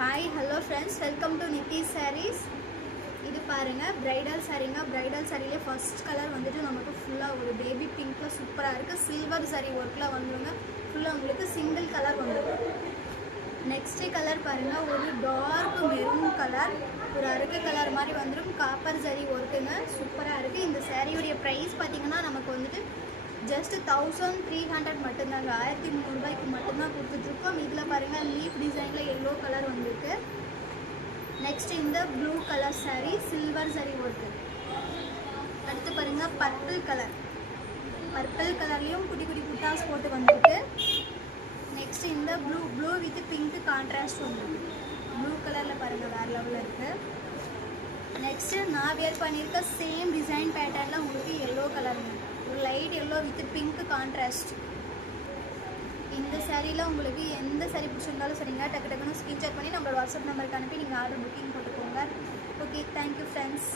Hi, hello friends, welcome to Niti Sarees. இது பாருங்க bridal saree bridal saree first colour வந்துட்டு நமக்கு ஃபுல்லா ஒரு பேபி பிங்க்ல சூப்பரா இருக்கு. சில்வர் saree ஒர்க்ல வந்துருங்க. ஃபுல்லா உங்களுக்கு சிங்கிள் கலர் வந்துரும். நெக்ஸ்ட் கலர் பாருங்க ஒரு டார்க் மெரூன் கலர், ஒரு அரக்கு கலர் மாதிரி வந்துரும். காப்பர் saree ஒர்க்குங்க சூப்பரா இருக்கு. இந்த சாரியோட பிரைஸ் பாத்தீங்கன்னா நமக்கு வந்துட்டு just 1300 மட்டும்தாங்க. 1300 ரூபாய்க்கு மட்டும்தான் கொடுத்துட்ருக்கோம். இதில் பாருங்கள் லீஃப் டிசைனில் எல்லோ கலர் வந்திருக்கு. நெக்ஸ்ட் இந்த blue colour saree silver saree work. அடுத்து பாருங்கள் பர்பிள் கலர்லேயும் குட்டி குட்டி புட்டாஸ் போட்டு வந்திருக்கு. நெக்ஸ்ட் இந்த ப்ளூ வித் பிங்க் கான்ட்ராஸ்ட் வந்துருக்கு. ப்ளூ கலரில் பாருங்கள் வேறு லெவலில் இருக்குது. நெக்ஸ்ட்டு நான் வேர் பண்ணியிருக்க சேம் டிசைன் பேட்டர்னில் உங்களுக்கு எல்லோ கலருங்க, ஒரு light yellow with pink contrast. இந்த சாரியில் உங்களுக்கு எந்த சாரி பிடிச்சிருந்தாலும் சரிங்க, டக்குன்னு ஸ்க்ரீன்ஷாட் பண்ணி நம்மளோட வாட்ஸ்அப் நம்பருக்கு அனுப்பி நீங்கள் ஆர்டர் புக்கிங் போட்டுக்கோங்க. Okay, thank you friends.